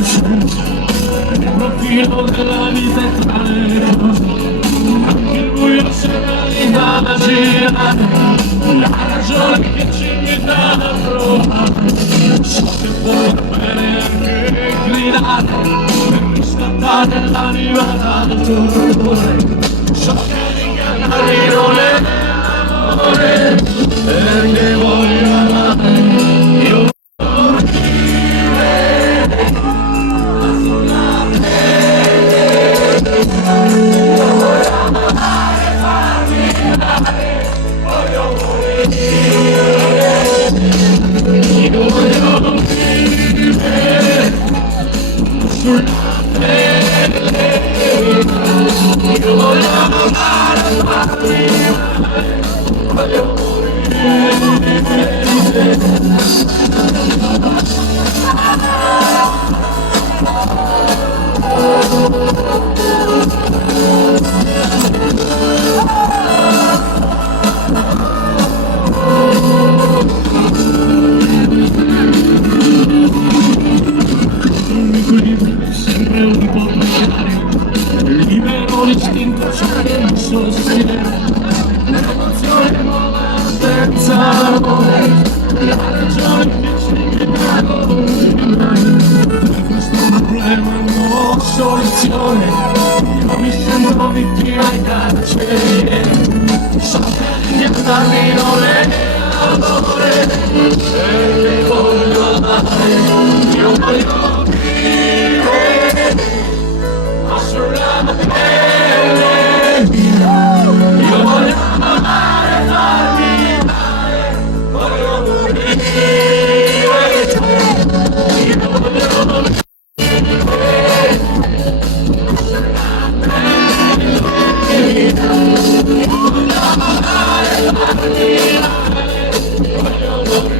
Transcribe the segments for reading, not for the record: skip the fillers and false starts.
conoscenza, il profilo della vita è tra le cose, anche il buio sembra immaginare, la ragione che ci invita a provare, so che può bene anche gridare, per riscattare l'anima dal dolore, so che ingannarmi non è amore, perché voglio amare, io sempre un po' precario, libero l'istinto c'è il sostiene, l'emozione nuova senza amore, la ragione che ci per questo problema non ho soluzione, io mi sento vittima ai carceri, so che di andarmi non è amore, perché voglio amare, io voglio sulla pelle io voglio amare, farmi male, voglio morire, io voglio morire sulla pelle io voglio amare, farmi male, voglio morire, io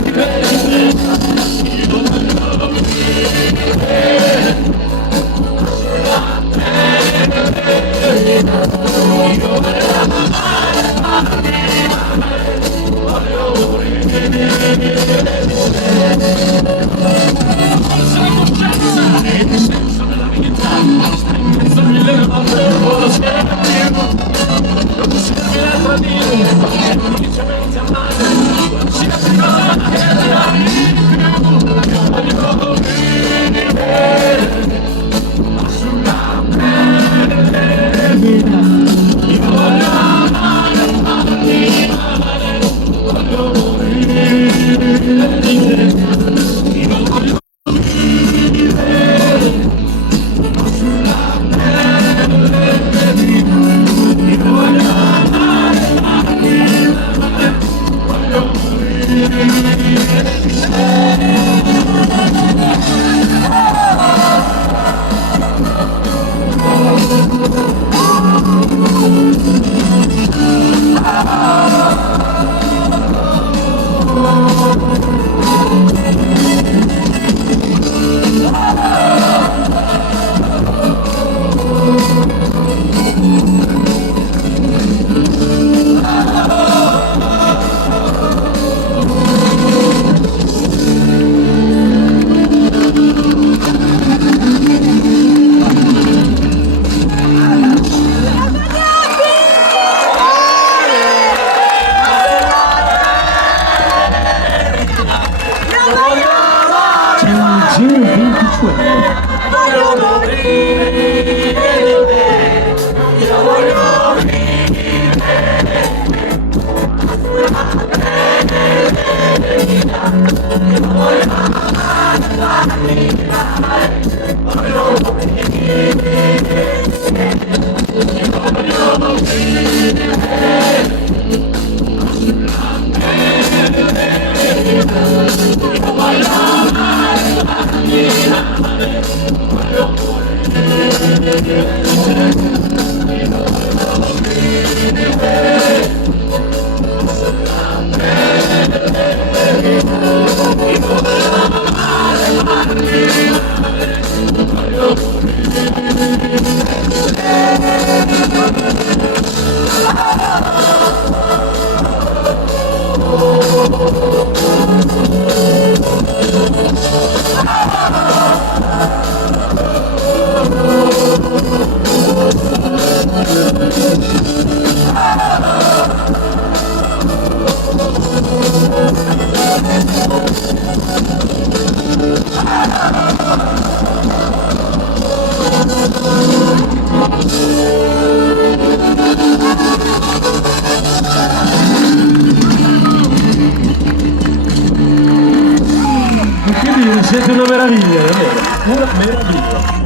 voglio morire Quindi siete una meraviglia, davvero, una meraviglia.